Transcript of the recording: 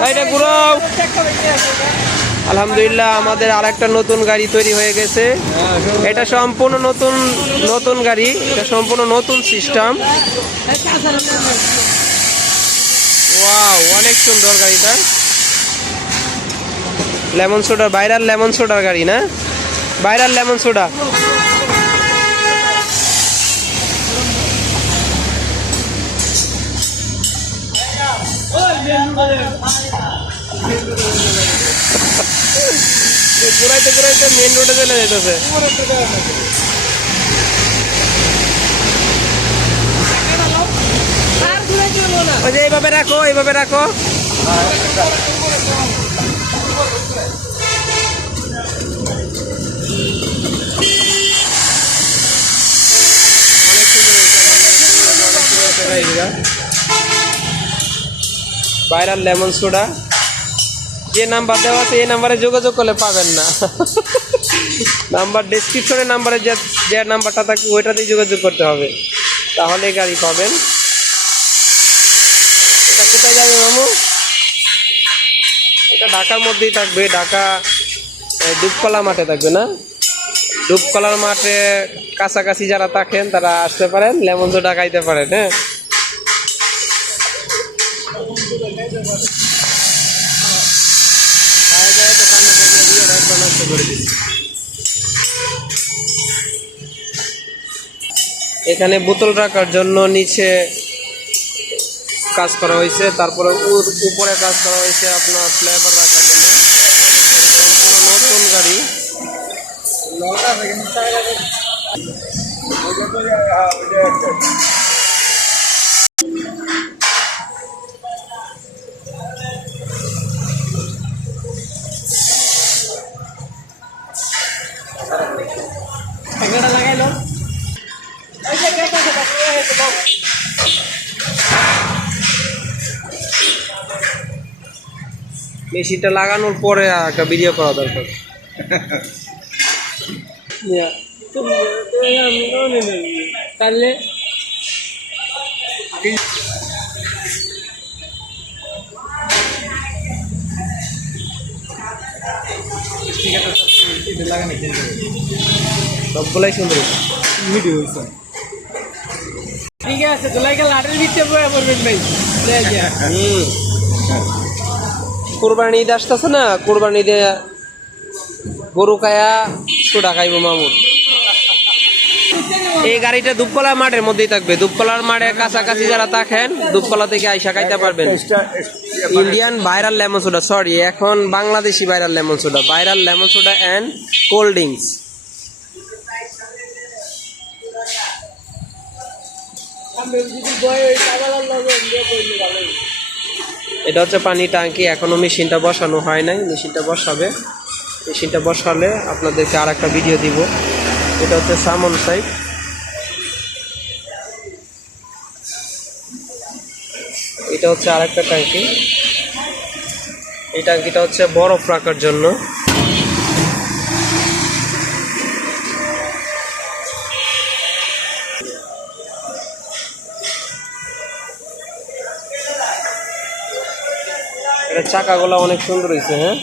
গাড়িটা ঘুরাও। আলহামদুলিল্লাহ আমাদের আরেকটা নতুন গাড়ি তৈরি হয়ে গেছে। এটা সম্পূর্ণ নতুন গাড়ি, এটা সম্পূর্ণ নতুন সিস্টেম। ওয়াও, অনেক সুন্দর গাড়িটা। লেমন সোডা, ভাইরাল লেমন সোডার গাড়ি না? Viral lemon soda. ঘুরাইতে ঘুরাইতে মেন রোডে চলে যেতেছে। ওই যে এইভাবে রাখো, এইভাবে রাখো। Viral lemon soda. যে নাম্বার দেওয়া আছে এই নাম্বারে যোগাযোগ করলে পাবেন না। নাম্বার ডেসক্রিপশনে নাম্বারে যে নাম্বারটা থাকে ওইটাতেই যোগাযোগ করতে হবে, তাহলে গাড়ি পাবেন। এটা কোথায় যাবে মামু? এটা ঢাকার মধ্যেই থাকবে, ঢাকা দুপকলা মাঠে থাকবে না? দুপকলার মাঠে কাছাকাছি যারা থাকেন তারা আসতে পারেন, লেমন সোডা খাইতে পারেন। হ্যাঁ, এখানে বোতল রাখার জন্য নিচে কাজ করা হয়েছে, তারপরে উপরে কাজ করা হয়েছে আপনার ফ্লেভার রাখার জন্য। সম্পূর্ণ নতুন গাড়ি। লাগাইলো মেশিনটা লাগানোর পরে একটা ভিডিও করা দরকার। তাহলে সবগুলাই সুন্দর ভিডিও হয়েছে। ঠিক আছে, তোলাইকে লাটের ভিতরে পড়বেন ভাই। কোরবানি ঈদ আসতেছে না, কোরবানি ঈদে গরু খায়া সোডা খাইব মামুর। এই গাড়িটা দুপকলা মাঠের মধ্যেই থাকবে, দুপকলার মাঠে কাছাকাছি যারা থাকেন দুপকলা থেকে আইসা খাইতে পারবেন। Indian viral lemon soda, sorry এখন Bangladeshi viral lemon soda, viral lemon soda and cold drinks. এটা হচ্ছে পানি ট্যাঙ্কি, এখনো মেশিনটা বসানো হয় নাই, মেশিনটা বসাবে। মেশিনটা বসালে আপনাদেরকে আর একটা ভিডিও দিব। এটা হচ্ছে সামন সাইড। এটা হচ্ছে আর একটা ট্যাঙ্কি। এই ট্যাঙ্কিটা হচ্ছে বরফ রাখার জন্য। এটা চাকাগুলো অনেক সুন্দর হয়েছে। হ্যাঁ,